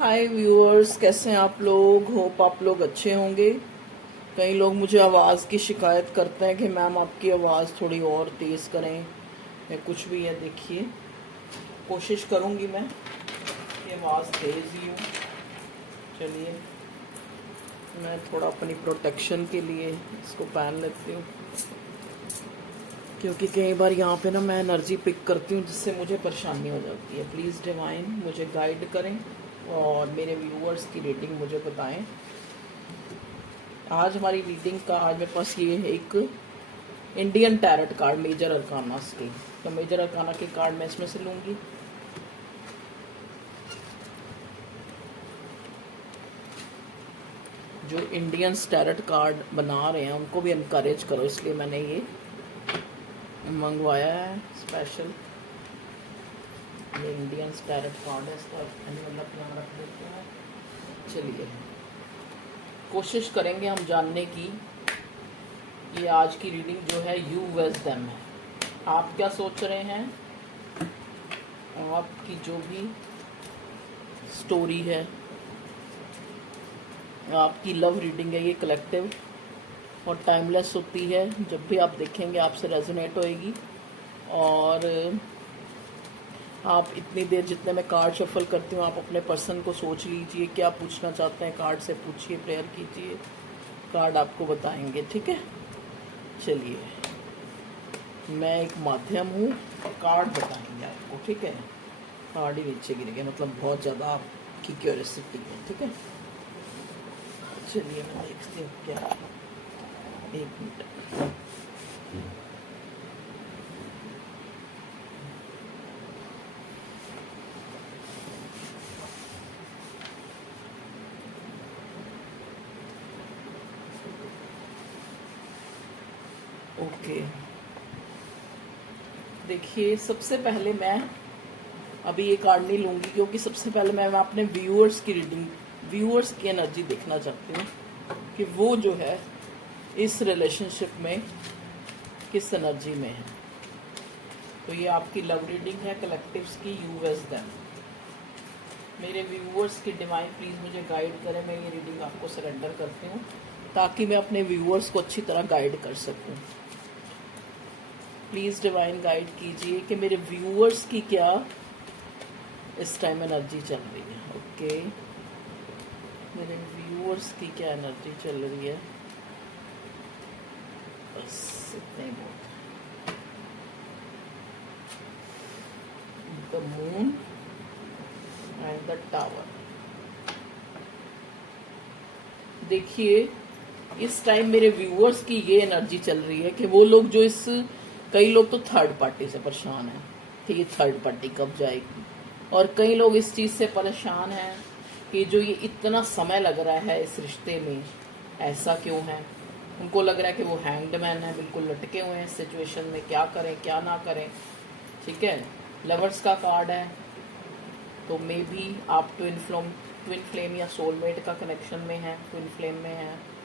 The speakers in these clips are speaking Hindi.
हाय व्यूअर्स, कैसे हैं आप लोग। होप आप लोग अच्छे होंगे। कई लोग मुझे आवाज़ की शिकायत करते हैं कि मैम आपकी आवाज़ थोड़ी और तेज़ करें या कुछ भी है। देखिए, कोशिश करूँगी मैं कि आवाज़ तेज़ ही हो। चलिए, मैं थोड़ा अपनी प्रोटेक्शन के लिए इसको पहन लेती हूँ, क्योंकि कई बार यहाँ पे ना मैं एनर्जी पिक करती हूँ जिससे मुझे परेशानी हो जाती है। प्लीज़ डिवाइन मुझे गाइड करें और मेरे व्यूअर्स की रेटिंग मुझे बताएं। आज हमारी रीडिंग का आज मेरे पास ये है एक Indian tarot card major arcana के। तो मेजर अरकाना के कार्ड मैं इसमें से लूँगी। जो इंडियंस टैरट कार्ड बना रहे हैं उनको भी इनकरेज करो, इसलिए मैंने ये मंगवाया है स्पेशल। ये इंडियन टैरट कार्ड है, इसका मतलब ध्यान रख देते हैं। चलिए, कोशिश करेंगे हम जानने की। ये आज की रीडिंग जो है यू विजडम है। आप क्या सोच रहे हैं, आपकी जो भी स्टोरी है, आपकी लव रीडिंग है, ये कलेक्टिव और टाइमलेस होती है। जब भी आप देखेंगे आपसे रेजोनेट होएगी। और आप इतनी देर जितने मैं कार्ड शफल करती हूँ, आप अपने पर्सन को सोच लीजिए क्या पूछना चाहते हैं, कार्ड से पूछिए, प्रेयर कीजिए, कार्ड आपको बताएंगे। ठीक है, चलिए, मैं एक माध्यम हूँ, कार्ड बताएंगे आपको। ठीक है, कार्ड ही नीचे गिरेंगे, मतलब बहुत ज़्यादा आपकी क्यूरियोसिटी है। ठीक है, चलिए मैं देखती हूँ क्या। एक मिनट। ओके, देखिए, सबसे पहले मैं अभी ये कार्ड नहीं लूँगी, क्योंकि सबसे पहले मैं अपने व्यूअर्स की रीडिंग, व्यूअर्स की एनर्जी देखना चाहती हूँ कि वो जो है इस रिलेशनशिप में किस एनर्जी में है। तो ये आपकी लव रीडिंग है कलेक्टिव्स की, यू विजडम। मेरे व्यूअर्स की डिवाइन प्लीज़ मुझे गाइड करें। मैं ये रीडिंग आपको सरेंडर करती हूँ ताकि मैं अपने व्यूअर्स को अच्छी तरह गाइड कर सकूँ। प्लीज़ डिवाइन गाइड कीजिए कि मेरे व्यूअर्स की क्या इस टाइम एनर्जी चल रही है। ओके, मेरे व्यूअर्स की क्या एनर्जी चल रही है, बस इतने ही बहुत। The moon and the tower. देखिए, इस टाइम मेरे व्यूअर्स की ये एनर्जी चल रही है कि वो लोग जो इस, कई लोग तो थर्ड पार्टी से परेशान हैं कि ये थर्ड पार्टी कब जाएगी, और कई लोग इस चीज़ से परेशान हैं कि जो ये इतना समय लग रहा है इस रिश्ते में, ऐसा क्यों है। उनको लग रहा है कि वो हैंग्ड मैन है, बिल्कुल लटके हुए हैं इस सिचुएशन में, क्या करें क्या ना करें। ठीक है, लवर्स का कार्ड है, तो मे बी आप ट्विन फ्लेम या सोलमेट का कनेक्शन में है, ट्विन फ्लेम में है।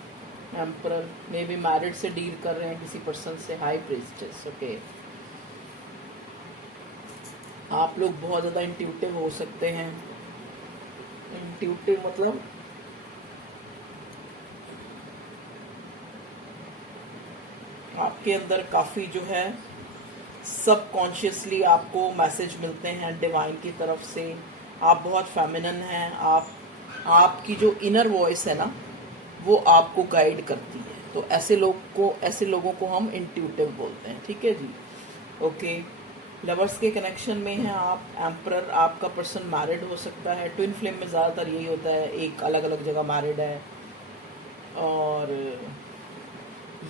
एम्परर में भी मैरिड से डील कर रहे हैं किसी पर्सन से, हाई प्रीस्टेस। ओके, आप लोग बहुत ज़्यादा इंट्यूटिव हो सकते हैं। इंट्यूटिव मतलब आपके अंदर काफ़ी जो है सबकॉन्शियसली आपको मैसेज मिलते हैं डिवाइन की तरफ से। आप बहुत फेमिनिन हैं। आपकी जो इनर वॉइस है ना, वो आपको गाइड करती है। तो ऐसे लोगों को हम इंट्यूटिव बोलते हैं। ठीक है जी, ओके। लवर्स के कनेक्शन में हैं आप। एम्परर, आपका पर्सन मैरिड हो सकता है। ट्विन फ्लेम में ज़्यादातर यही होता है, एक अलग अलग जगह मैरिड है। और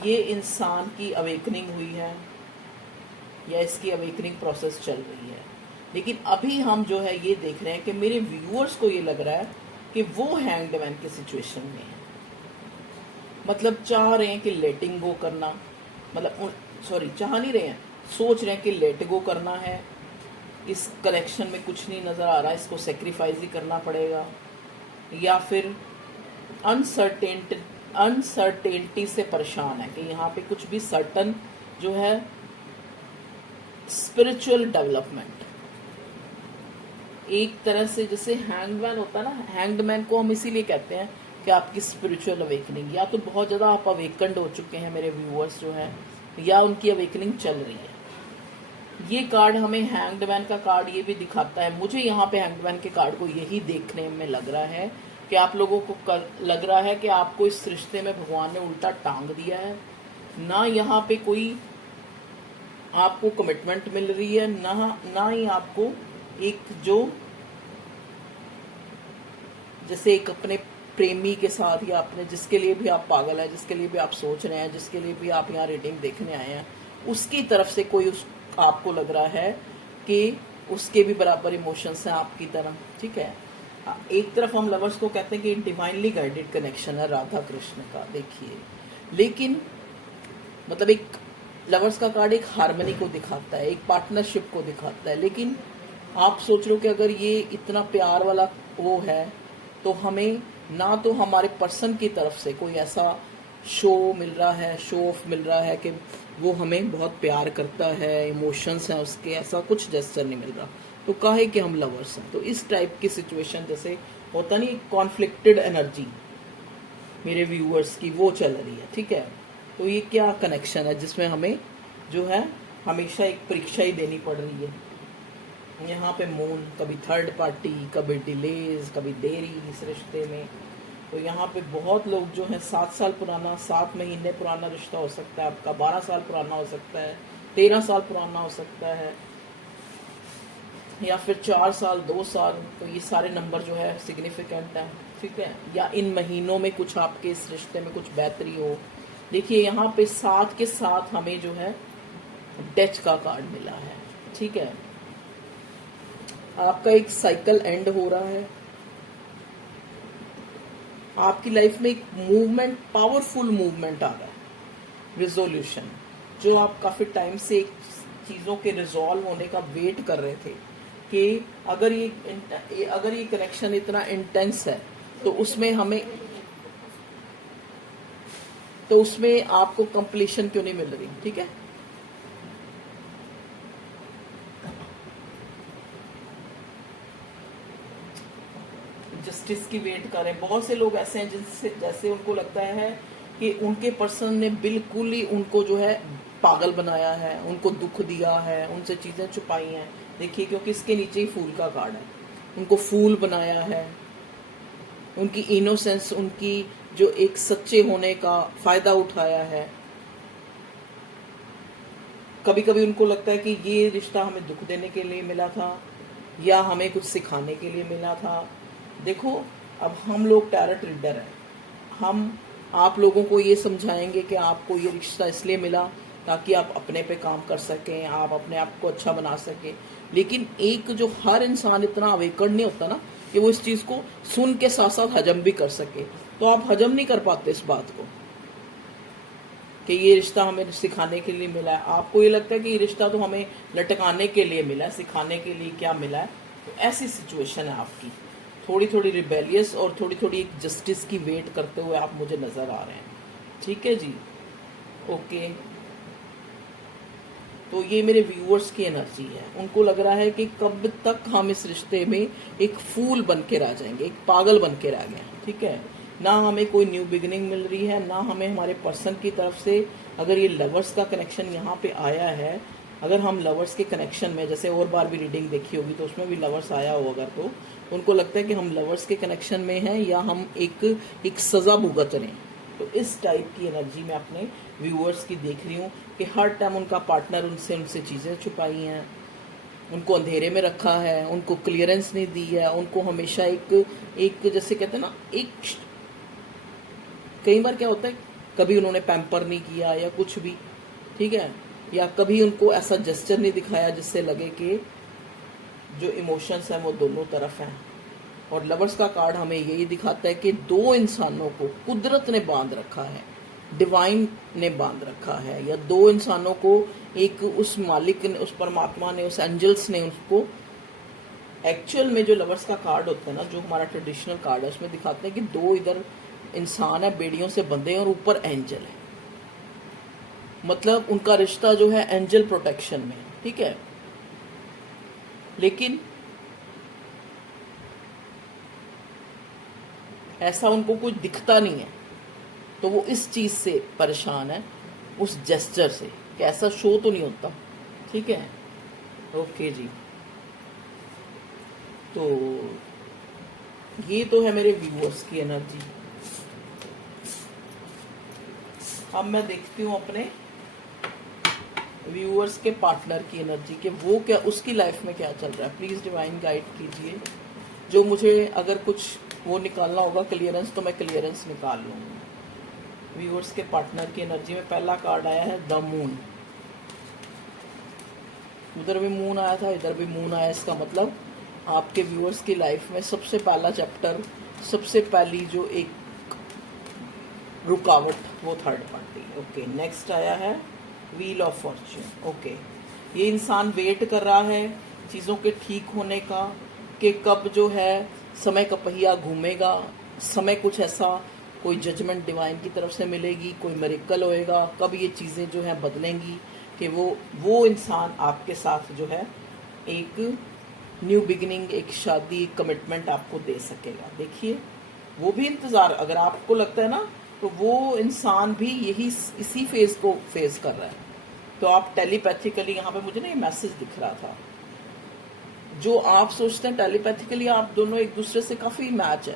ये इंसान की अवेकनिंग हुई है या इसकी अवेकनिंग प्रोसेस चल रही है। लेकिन अभी हम जो है ये देख रहे हैं कि मेरे व्यूअर्स को ये लग रहा है कि वो हैंग्ड मैन की सिचुएशन में है। मतलब चाह रहे हैं कि लेटिंग गो करना, मतलब चाह नहीं रहे हैं, सोच रहे हैं कि लेट गो करना है। इस कनेक्शन में कुछ नहीं नज़र आ रहा, इसको सेक्रीफाइस ही करना पड़ेगा। या फिर अनसर्टेनिटी से परेशान है कि यहाँ पे कुछ भी सर्टन जो है स्पिरिचुअल डेवलपमेंट, एक तरह से जैसे हैंगमैन होता है ना, हैंगमैन को हम इसीलिए कहते हैं कि आपकी स्पिरिचुअल अवेकनिंग, या तो बहुत ज़्यादा आप अवेकन्ड हो चुके हैं मेरे व्यूअर्स जो हैं, या उनकी अवेकनिंग चल रही है। ये कार्ड हमें हैंगमैन का कार्ड ये भी दिखाता है। मुझे यहाँ पे हैंगमैन के कार्ड को यही देखने में लग रहा है कि आप लोगों को लग रहा है कि आपको इस रिश्ते में भगवान ने उल्टा टांग दिया है। ना यहाँ पे कोई आपको कमिटमेंट मिल रही है, ना ही आपको एक जो जैसे एक अपने प्रेमी के साथ, या अपने जिसके लिए भी आप पागल है, जिसके लिए भी आप सोच रहे हैं, जिसके लिए भी आप यहाँ रीडिंग देखने आए हैं, उसकी तरफ से कोई आपको लग रहा है कि उसके भी बराबर इमोशंस हैं आपकी तरह। ठीक है, एक तरफ हम लवर्स को कहते हैं कि डिवाइनली गाइडेड कनेक्शन है राधा कृष्ण का, देखिए, लेकिन मतलब एक लवर्स का कार्ड एक हार्मनी को दिखाता है, एक पार्टनरशिप को दिखाता है। लेकिन आप सोच रहे हो कि अगर ये इतना प्यार वाला वो है, तो हमें ना तो हमारे पर्सन की तरफ से कोई ऐसा शो मिल रहा है, शो ऑफ मिल रहा है कि वो हमें बहुत प्यार करता है, इमोशंस हैं उसके, ऐसा कुछ जेस्चर नहीं मिल रहा। तो काहे कि हम लवर्स हैं। तो इस टाइप की सिचुएशन जैसे होता नहीं, कॉन्फ्लिक्टेड एनर्जी मेरे व्यूअर्स की वो चल रही है। ठीक है, तो ये क्या कनेक्शन है जिसमें हमें जो है हमेशा एक परीक्षा ही देनी पड़ रही है। यहाँ पे मून, कभी थर्ड पार्टी, कभी डिलेज, कभी देरी इस रिश्ते में। तो यहाँ पे बहुत लोग जो है 7 साल पुराना, 7 महीने पुराना रिश्ता हो सकता है आपका, 12 साल पुराना हो सकता है, 13 साल पुराना हो सकता है, या फिर 4 साल, 2 साल। तो ये सारे नंबर जो है सिग्निफिकेंट है। ठीक है, या इन महीनों में कुछ आपके इस रिश्ते में कुछ बेहतरी हो। देखिए यहाँ पे 7 के साथ हमें जो है डेथ का कार्ड मिला है। ठीक है, आपका एक साइकिल एंड हो रहा है, आपकी लाइफ में एक मूवमेंट, पावरफुल मूवमेंट आ रहा है, रिजोल्यूशन, जो आप काफी टाइम से एक चीजों के रिजॉल्व होने का वेट कर रहे थे कि अगर ये कनेक्शन इतना इंटेंस है तो उसमें आपको कंप्लीशन क्यों नहीं मिल रही। ठीक है, जस्टिस की वेट कर रहे हैं। बहुत से लोग ऐसे हैं जिनसे जैसे उनको लगता है कि उनके पर्सन ने बिल्कुल ही उनको जो है पागल बनाया है, उनको दुख दिया है, उनसे चीजें छुपाई हैं। देखिए, क्योंकि इसके नीचे ही फूल का कार्ड है, उनको फूल बनाया है, उनकी इनोसेंस, उनकी जो एक सच्चे होने का फायदा उठाया है। कभी कभी उनको लगता है कि ये रिश्ता हमें दुख देने के लिए मिला था, या हमें कुछ सिखाने के लिए मिला था। देखो, अब हम लोग टैरट रीडर हैं, हम आप लोगों को ये समझाएंगे कि आपको ये रिश्ता इसलिए मिला ताकि आप अपने पे काम कर सकें, आप अपने आप को अच्छा बना सकें। लेकिन एक जो हर इंसान इतना अवेकन नहीं होता ना कि वो इस चीज को सुन के साथ साथ हजम भी कर सके। तो आप हजम नहीं कर पाते इस बात को कि ये रिश्ता हमें सिखाने के लिए मिला है। आपको ये लगता है कि ये रिश्ता तो हमें लटकाने के लिए मिला है, सिखाने के लिए क्या मिला है। तो ऐसी सिचुएशन है आपकी, थोड़ी थोड़ी रिबेलियस और थोड़ी थोड़ी एक जस्टिस की वेट करते हुए आप मुझे नजर आ रहे हैं। ठीक है जी, ओके। तो ये मेरे व्यूअर्स की एनर्जी है, उनको लग रहा है कि कब तक हम इस रिश्ते में एक फूल बन के रह जाएंगे, एक पागल बन के रह गए। ठीक है, ना हमें कोई न्यू बिगिनिंग मिल रही है, ना हमें हमारे पर्सन की तरफ से। अगर ये लवर्स का कनेक्शन यहाँ पे आया है, अगर हम लवर्स के कनेक्शन में, जैसे और बार भी रीडिंग देखी होगी तो उसमें भी लवर्स आया हो अगर, तो उनको लगता है कि हम लवर्स के कनेक्शन में हैं या हम एक सजा भुगत रहे हैं। तो इस टाइप की एनर्जी मैं अपने व्यूअर्स की देख रही हूँ कि हर टाइम उनका पार्टनर उनसे चीज़ें छुपाई हैं, उनको अंधेरे में रखा है, उनको क्लियरेंस नहीं दी है, उनको हमेशा एक जैसे कहते हैं ना, एक कई बार क्या होता है, कभी उन्होंने पैम्पर नहीं किया या कुछ भी। ठीक है, या कभी उनको ऐसा जेस्चर नहीं दिखाया जिससे लगे कि जो इमोशंस हैं वो दोनों तरफ हैं। और लवर्स का कार्ड हमें यही दिखाता है कि दो इंसानों को कुदरत ने बांध रखा है, डिवाइन ने बांध रखा है, या दो इंसानों को एक उस मालिक ने, उस परमात्मा ने, उस एंजल्स ने उसको एक्चुअल में जो लवर्स का कार्ड होता है ना, जो हमारा ट्रेडिशनल कार्ड है, उसमें दिखाते हैं कि दो इधर इंसान है बेड़ियों से बंधे और ऊपर एंजल है। मतलब उनका रिश्ता जो है एंजल प्रोटेक्शन में। ठीक है, लेकिन ऐसा उनको कुछ दिखता नहीं है, तो वो इस चीज से परेशान है, उस जेस्चर से कि ऐसा शो तो नहीं होता। ठीक है, ओके जी। तो ये तो है मेरे व्यूअर्स की एनर्जी। अब मैं देखती हूँ अपने व्यूअर्स के पार्टनर की एनर्जी के, वो क्या उसकी लाइफ में क्या चल रहा है। प्लीज डिवाइन गाइड कीजिए। जो मुझे अगर कुछ वो निकालना होगा क्लियरेंस, तो मैं क्लियरेंस निकाल लूंगी। व्यूअर्स के पार्टनर की एनर्जी में पहला कार्ड आया है द मून। उधर भी मून आया था, इधर भी मून आया। इसका मतलब आपके व्यूअर्स की लाइफ में सबसे पहला चैप्टर, सबसे पहली जो एक रुकावट, वो थर्ड पार्टी। ओके, नेक्स्ट आया है व्हील ऑफ फॉर्च्यून। ओके, ये इंसान वेट कर रहा है चीज़ों के ठीक होने का, कि कब जो है समय का पहिया घूमेगा, समय कुछ ऐसा, कोई जजमेंट डिवाइन की तरफ से मिलेगी, कोई मिरेकल होएगा, कब ये चीज़ें जो है बदलेंगी, कि वो इंसान आपके साथ जो है एक न्यू बिगिनिंग, एक शादी, एक कमिटमेंट आपको दे सकेगा। देखिए, वो भी इंतजार, अगर आपको लगता है ना, तो वो इंसान भी यही इसी फेज को फेस कर रहा है। तो आप टेलीपैथिकली, यहाँ पे मुझे ना ये मैसेज दिख रहा था, जो आप सोचते हैं टेलीपैथिकली आप दोनों एक दूसरे से काफी मैच है।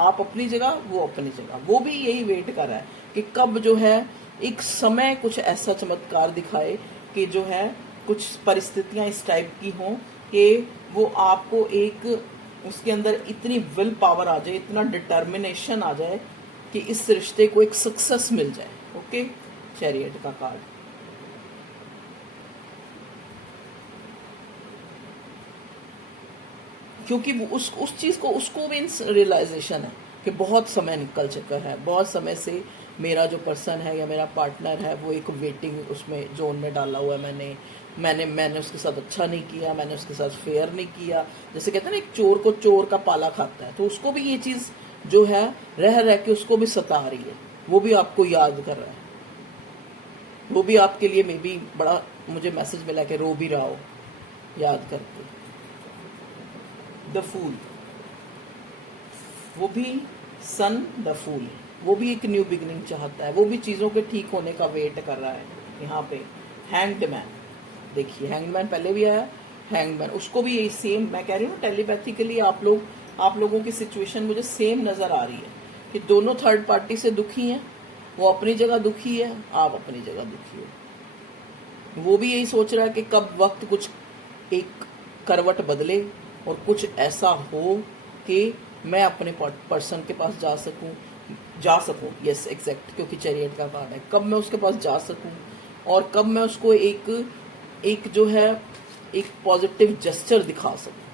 आप अपनी जगह, वो अपनी जगह, वो भी यही वेट कर रहा है कि कब जो है एक समय कुछ ऐसा चमत्कार दिखाए कि जो है कुछ परिस्थितियां इस टाइप की हों कि वो आपको एक, उसके अंदर इतनी विल पावर आ जाए, इतना डिटर्मिनेशन आ जाए कि इस रिश्ते को एक सक्सेस मिल जाए। ओके, चैरियट का कार्ड। क्योंकि वो उस चीज को, उसको भी रियलाइजेशन है कि बहुत समय निकल चुका है, बहुत समय से मेरा जो पर्सन है या मेरा पार्टनर है वो एक वेटिंग उसमें जोन में डाला हुआ है। मैंने उसके साथ अच्छा नहीं किया, मैंने उसके साथ फेयर नहीं किया। जैसे कहते हैं ना, एक चोर को चोर का पाला खाता है, तो उसको भी ये चीज जो है रह रह के उसको भी सता रही है, वो भी आपको याद कर रहा है, वो भी आपके लिए मे बी बड़ा, मुझे मैसेज मिला कि रो भी रहा हो याद करके। द फूल, वो भी सन द फूल, वो भी एक न्यू बिगिनिंग चाहता है, वो भी चीजों के ठीक होने का वेट कर रहा है। यहाँ पे हैंग्ड मैन, देखिए हैंग्ड मैन पहले भी आया, हैंग्ड मैन, उसको भी यही सेम, मैं कह रही हूँ टेलीपैथिकली आप लोगों की सिचुएशन मुझे सेम नजर आ रही है कि दोनों थर्ड पार्टी से दुखी हैं। वो अपनी जगह दुखी है, आप अपनी जगह दुखी हो। वो भी यही सोच रहा है कि कब वक्त कुछ एक करवट बदले और कुछ ऐसा हो कि मैं अपने पर्सन के पास जा सकूं। यस एग्जैक्ट, क्योंकि चैरियट का कार्ड है, कब मैं उसके पास जा सकूं और कब मैं उसको एक जो है एक पॉजिटिव जेस्चर दिखा सकूं।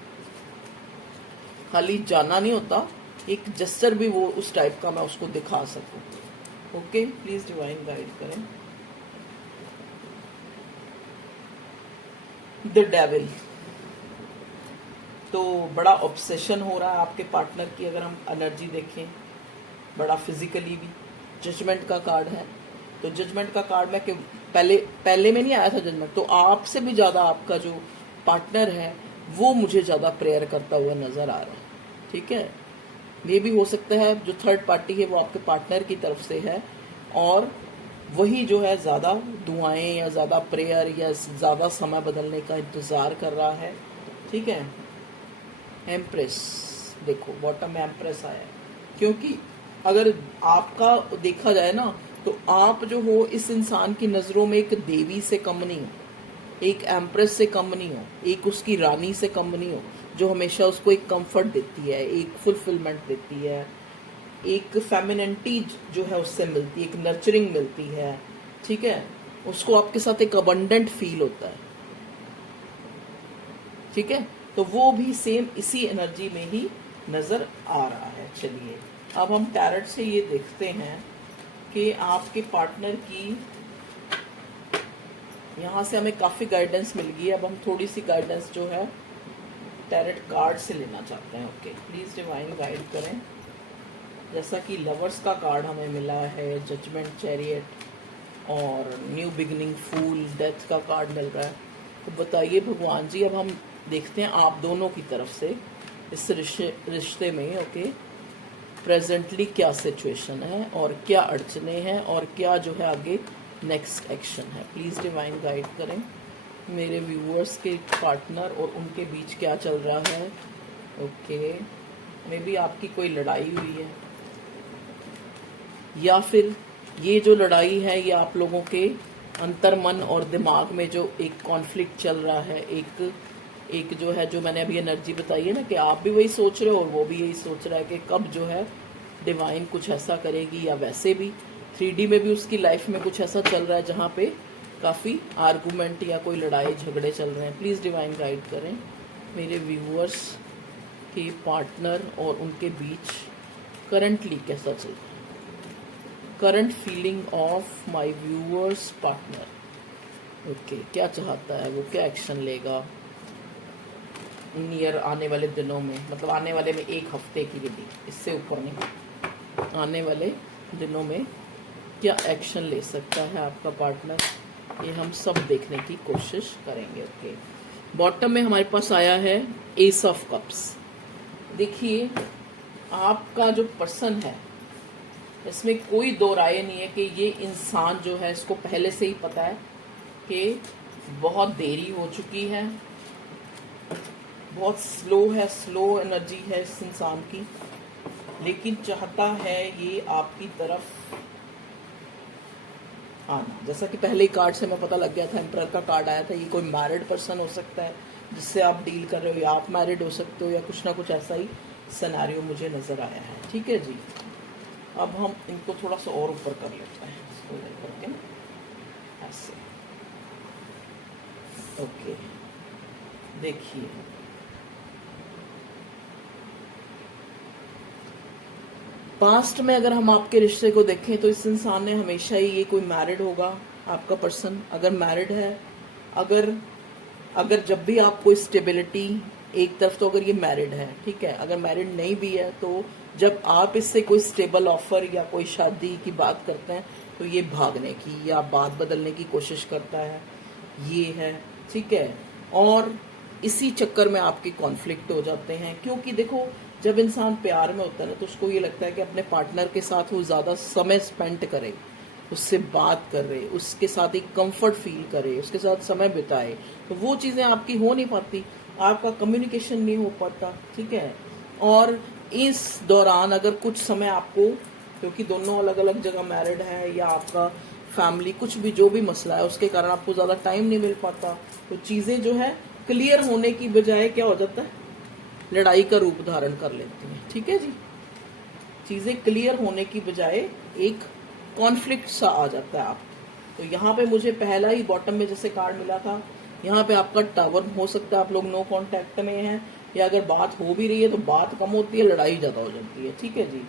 खाली जाना नहीं होता, एक जेस्चर भी वो उस टाइप का मैं उसको दिखा सकूं। ओके, प्लीज डिवाइन गाइड करें। द डेविल, तो बड़ा ऑब्सेशन हो रहा है आपके पार्टनर की, अगर हम एनर्जी देखें, बड़ा फिजिकली भी। जजमेंट का कार्ड है, तो जजमेंट का कार्ड में कि पहले में नहीं आया था जजमेंट, तो आपसे भी ज्यादा आपका जो पार्टनर है वो मुझे ज्यादा प्रेयर करता हुआ नजर आ रहा है। ठीक है, ये भी हो सकता है जो थर्ड पार्टी है वो आपके पार्टनर की तरफ से है, और वही जो है ज्यादा दुआएं या ज्यादा प्रेयर या ज्यादा समय बदलने का इंतजार कर रहा है। ठीक है, एम्प्रेस, देखो बॉटम में एम्प्रेस आया है, क्योंकि अगर आपका देखा जाए ना, तो आप जो हो इस इंसान की नजरों में एक देवी से कम नहीं हो, एक एम्प्रेस से कम नहीं हो, एक उसकी रानी से कम नहीं हो, जो हमेशा उसको एक कंफर्ट देती है, एक फुलफिलमेंट देती है, एक फेमिनिटी जो है उससे मिलती है, एक नर्चरिंग मिलती है। ठीक है, उसको आपके साथ एक अबंडेंट फील होता है। ठीक है, तो वो भी सेम इसी एनर्जी में ही नजर आ रहा है। चलिए अब हम टैरेट से ये देखते हैं कि आपके पार्टनर की, यहाँ से हमें काफी गाइडेंस मिल गई है, अब हम थोड़ी सी गाइडेंस जो है टैरेट कार्ड से लेना चाहते हैं। ओके, प्लीज डिवाइन गाइड करें। जैसा कि लवर्स का कार्ड हमें मिला है, जजमेंट, चैरियट और न्यू बिगिनिंग, फूल, डेथ का कार्ड मिल रहा है, तो बताइए भगवान जी, अब हम देखते हैं आप दोनों की तरफ से इस रिश्ते में। ओके, प्रेजेंटली क्या सिचुएशन है और क्या अड़चने हैं और क्या जो है आगे नेक्स्ट एक्शन है। प्लीज़ डिवाइन गाइड करें मेरे व्यूअर्स के पार्टनर और उनके बीच क्या चल रहा है। ओके, मे बी आपकी कोई लड़ाई हुई है या फिर ये जो लड़ाई है ये आप लोगों के अंतर मन और दिमाग में जो एक कॉन्फ्लिक्ट चल रहा है, एक जो है, जो मैंने अभी एनर्जी बताई है ना कि आप भी वही सोच रहे हो और वो भी यही सोच रहा है कि कब जो है डिवाइन कुछ ऐसा करेगी, या वैसे भी 3D में भी उसकी लाइफ में कुछ ऐसा चल रहा है जहाँ पे काफ़ी आर्गूमेंट या कोई लड़ाई झगड़े चल रहे हैं। प्लीज़ डिवाइन गाइड करें मेरे व्यूअर्स के पार्टनर और उनके बीच करंटली कैसा चल रहा है। Current feeling of my viewers partner. Okay, क्या चाहता है वो, क्या एक्शन लेगा नियर आने वाले दिनों में, मतलब आने वाले में 1 हफ्ते के लिए, इससे ऊपर नहीं, आने वाले दिनों में क्या एक्शन ले सकता है आपका पार्टनर, ये हम सब देखने की कोशिश करेंगे। ओके, बॉटम में हमारे पास आया है एस ऑफ कप्स। देखिए आपका जो पर्सन है इसमें कोई दो राय नहीं है कि ये इंसान जो है, इसको पहले से ही पता है कि बहुत देरी हो चुकी है, बहुत स्लो है, स्लो एनर्जी है इस इंसान की, लेकिन चाहता है ये आपकी तरफ आना। जैसा कि पहले ही कार्ड से मैं पता लग गया था, एम्परर का कार्ड आया था, ये कोई मैरिड पर्सन हो सकता है जिससे आप डील कर रहे हो, या आप मैरिड हो सकते हो, या कुछ ना कुछ ऐसा ही सिनेरियो मुझे नज़र आया है। ठीक है जी, अब हम इनको थोड़ा सा और ऊपर कर लेते हैं, इसको करके ऐसे। ओके, देखिए पास्ट में अगर हम आपके रिश्ते को देखें तो इस इंसान ने हमेशा ही, ये कोई मैरिड होगा आपका पर्सन, अगर मैरिड है, अगर जब भी आप कोई स्टेबिलिटी, एक तरफ तो अगर ये मैरिड है, ठीक है, अगर मैरिड नहीं भी है तो जब आप इससे कोई स्टेबल ऑफर या कोई शादी की बात करते हैं तो ये भागने की या बात बदलने की कोशिश करता है, ये है, ठीक है। और इसी चक्कर में आपके कॉन्फ्लिक्ट हो जाते हैं, क्योंकि देखो जब इंसान प्यार में होता है ना तो उसको ये लगता है कि अपने पार्टनर के साथ वो ज़्यादा समय स्पेंड करे, उससे बात करे, उसके साथ एक कंफर्ट फील करे, उसके साथ समय बिताए, तो वो चीज़ें आपकी हो नहीं पाती, आपका कम्युनिकेशन नहीं हो पाता, ठीक है। और इस दौरान अगर कुछ समय आपको, क्योंकि दोनों अलग अलग जगह मैरिड है या आपका फैमिली कुछ भी जो भी मसला है उसके कारण आपको ज़्यादा टाइम नहीं मिल पाता, तो चीज़ें जो है क्लियर होने की बजाय क्या हो जाता है, लड़ाई का रूप धारण कर लेती हैं। ठीक है जी, चीज़ें क्लियर होने की बजाय एक कॉन्फ्लिक्ट सा आ जाता है आप। तो यहाँ पे मुझे पहला ही बॉटम में जैसे कार्ड मिला था, यहाँ पे आपका टावर हो सकता है, आप लोग नो कांटेक्ट में हैं, या अगर बात हो भी रही है तो बात कम होती है, लड़ाई ज़्यादा हो जाती है। ठीक है जी,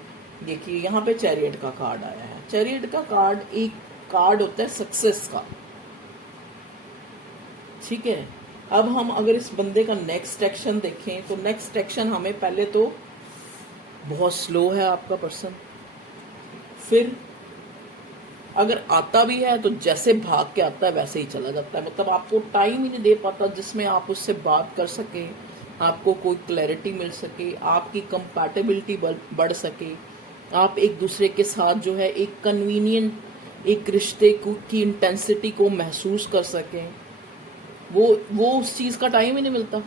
देखिए यहाँ पे चैरियट का कार्ड आया है। चैरियट का कार्ड एक कार्ड होता है सक्सेस का, ठीक है। अब हम अगर इस बंदे का नेक्स्ट एक्शन देखें तो नेक्स्ट एक्शन हमें, पहले तो बहुत स्लो है आपका पर्सन, फिर अगर आता भी है तो जैसे भाग के आता है वैसे ही चला जाता है, मतलब आपको टाइम ही नहीं दे पाता जिसमें आप उससे बात कर सके, आपको कोई क्लैरिटी मिल सके, आपकी कंपैटिबिलिटी बढ़ सके, आप एक दूसरे के साथ जो है एक कन्वीनियंट एक रिश्ते की इंटेंसिटी को महसूस कर सकें, वो उस चीज़ का टाइम ही नहीं मिलता।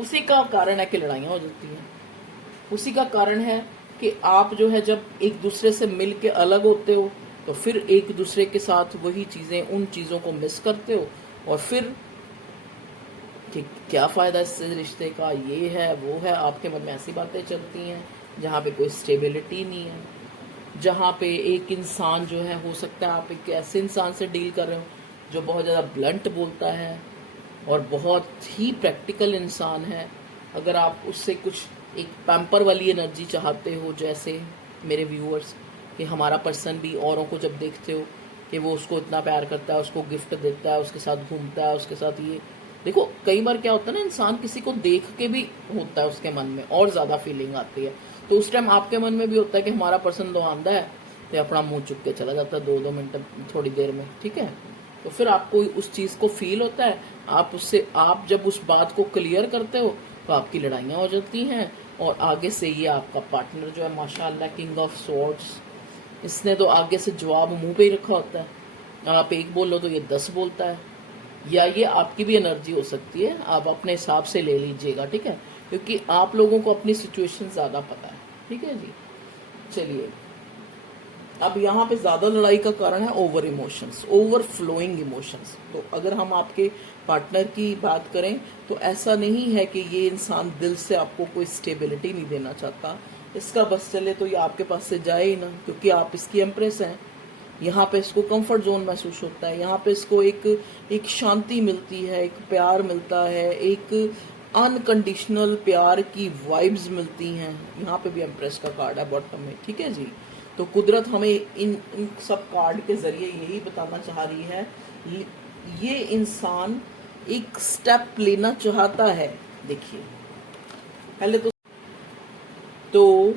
उसी का कारण है कि लड़ाइयाँ हो जाती हैं, उसी का कारण है कि आप जो है जब एक दूसरे से मिल के अलग होते हो तो फिर एक दूसरे के साथ वही चीज़ें, उन चीज़ों को मिस करते हो, और फिर कि क्या फ़ायदा इससे रिश्ते का, ये है वो है, आपके मन में ऐसी बातें चलती हैं जहाँ पे कोई स्टेबिलिटी नहीं है, जहाँ पे एक इंसान जो है, हो सकता है आप एक ऐसे इंसान से डील कर रहे हो जो बहुत ज़्यादा ब्लंट बोलता है और बहुत ही प्रैक्टिकल इंसान है। अगर आप उससे कुछ एक पैम्पर वाली एनर्जी चाहते हो, जैसे मेरे व्यूअर्स, कि हमारा पर्सन भी औरों को जब देखते हो कि वो उसको इतना प्यार करता है, उसको गिफ्ट देता है, उसके साथ घूमता है, उसके साथ ये, देखो कई बार क्या होता है ना, इंसान किसी को देख के भी होता है उसके मन में और ज़्यादा फीलिंग आती है, तो उस टाइम आपके मन में भी होता है कि हमारा पर्सन तो आंदा है, तो अपना मुंह चुप के चला जाता है 2-2 मिनट थोड़ी देर में, ठीक है। तो फिर आपको उस चीज़ को फील होता है, आप जब उस बात को क्लियर करते हो तो आपकी लड़ाइयाँ हो जाती हैं, और आगे से ये आपका पार्टनर जो है माशाल्लाह किंग ऑफ स्वॉर्ड्स, इसने तो आगे से जवाब मुंह पे ही रखा होता है। आप एक बोलो तो ये 10 बोलता है, या ये आपकी भी एनर्जी हो सकती है, आप अपने हिसाब से ले लीजिएगा, ठीक है, क्योंकि आप लोगों को अपनी सिचुएशन ज्यादा पता है, ठीक है जी। चलिए, अब यहाँ पे ज्यादा लड़ाई का कारण है over emotions, over flowing emotions. तो अगर हम आपके पार्टनर की बात करें तो ऐसा नहीं है कि ये इंसान दिल से आपको कोई स्टेबिलिटी नहीं देना चाहता, इसका बस चले तो ये आपके पास से जाए ही ना, क्योंकि आप इसकी एम्प्रेस हैं। यहाँ पे इसको कंफर्ट जोन महसूस होता है, यहाँ पे इसको एक शांति मिलती है, एक प्यार मिलता है, एक अनकंडीशनल प्यार की वाइब्स मिलती हैं। यहाँ पे भी एम्प्रेस का कार्ड है बॉटम में, ठीक है जी। तो कुदरत हमें इन सब कार्ड के जरिए यही बताना चाह रही है, ये इंसान एक स्टेप लेना चाहता है। देखिए, पहले तो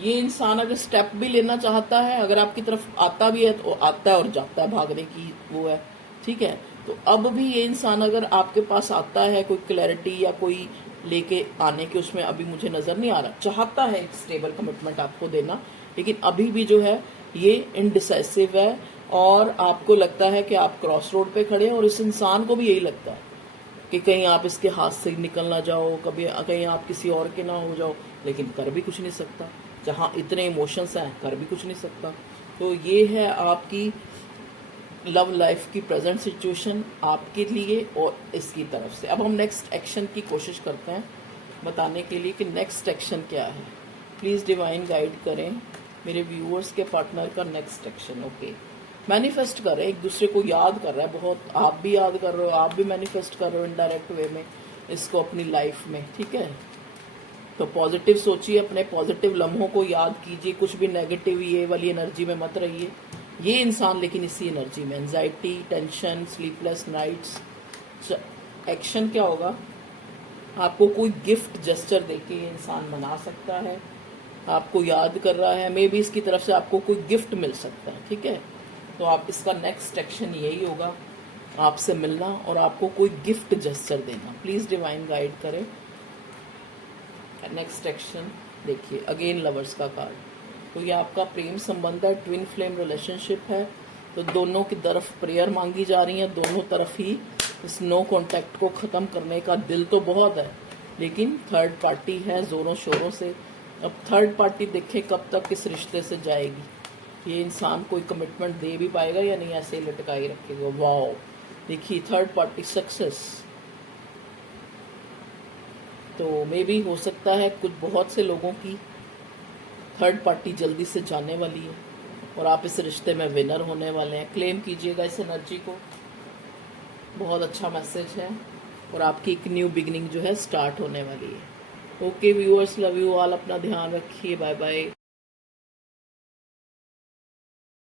ये इंसान अगर स्टेप भी लेना चाहता है, अगर आपकी तरफ आता भी है तो आता है और जाता है, भागने की वो है, ठीक है। तो अब भी ये इंसान अगर आपके पास आता है, कोई क्लैरिटी या कोई लेके आने के उसमें अभी मुझे नजर नहीं आ रहा, चाहता है एक स्टेबल कमिटमेंट आपको देना, लेकिन अभी भी जो है ये इनडिसाइसिव है, और आपको लगता है कि आप क्रॉस रोड पे खड़े हैं, और इस इंसान को भी यही लगता है कि कहीं आप इसके हाथ से निकल ना जाओ, कहीं आप किसी और के ना हो जाओ, लेकिन कर भी कुछ नहीं सकता। जहाँ इतने इमोशंस हैं, कर भी कुछ नहीं सकता। तो ये है आपकी लव लाइफ की प्रेजेंट सिचुएशन आपके लिए और इसकी तरफ से। अब हम नेक्स्ट एक्शन की कोशिश करते हैं बताने के लिए कि नेक्स्ट एक्शन क्या है। प्लीज़ डिवाइन गाइड करें मेरे व्यूअर्स के पार्टनर का नेक्स्ट एक्शन। ओके, मैनिफेस्ट कर रहे हैं, एक दूसरे को याद कर रहा है बहुत, आप भी याद कर रहे हो, आप भी मैनिफेस्ट कर रहे हो इनडायरेक्ट वे में इसको अपनी लाइफ में, ठीक है। तो पॉजिटिव सोचिए, अपने पॉजिटिव लम्हों को याद कीजिए, कुछ भी नेगेटिव ये वाली एनर्जी में मत रहिए। ये इंसान लेकिन इसी एनर्जी में, anxiety, tension, sleepless nights. Action क्या होगा, आपको कोई गिफ्ट जेस्चर देके ये इंसान मना सकता है, आपको याद कर रहा है, मे बी इसकी तरफ से आपको कोई गिफ्ट मिल सकता है, ठीक है। तो आप इसका नेक्स्ट एक्शन यही होगा, आपसे मिलना और आपको कोई गिफ्ट जेस्चर देना। प्लीज डिवाइन गाइड करें नेक्स्ट एक्शन। देखिए, अगेन लवर्स का कार्ड, तो ये आपका प्रेम संबंध है, ट्विन फ्लेम रिलेशनशिप है। तो दोनों की तरफ प्रेयर मांगी जा रही है, दोनों तरफ ही इस नो कांटेक्ट को खत्म करने का दिल तो बहुत है, लेकिन थर्ड पार्टी है जोरों शोरों से। अब थर्ड पार्टी देखे कब तक इस रिश्ते से जाएगी, ये इंसान कोई कमिटमेंट दे भी पाएगा या नहीं, ऐसे ही लटका ही रखेगा। वाओ, देखिए थर्ड पार्टी सक्सेस। तो मे भी हो सकता है कुछ बहुत से लोगों की थर्ड पार्टी जल्दी से जाने वाली है और आप इस रिश्ते में विनर होने वाले हैं। क्लेम कीजिएगा इस एनर्जी को, बहुत अच्छा मैसेज है और आपकी एक न्यू बिगिनिंग जो है स्टार्ट होने वाली है। Okay viewers, love you all, अपना ध्यान रखिए, बाय बाय।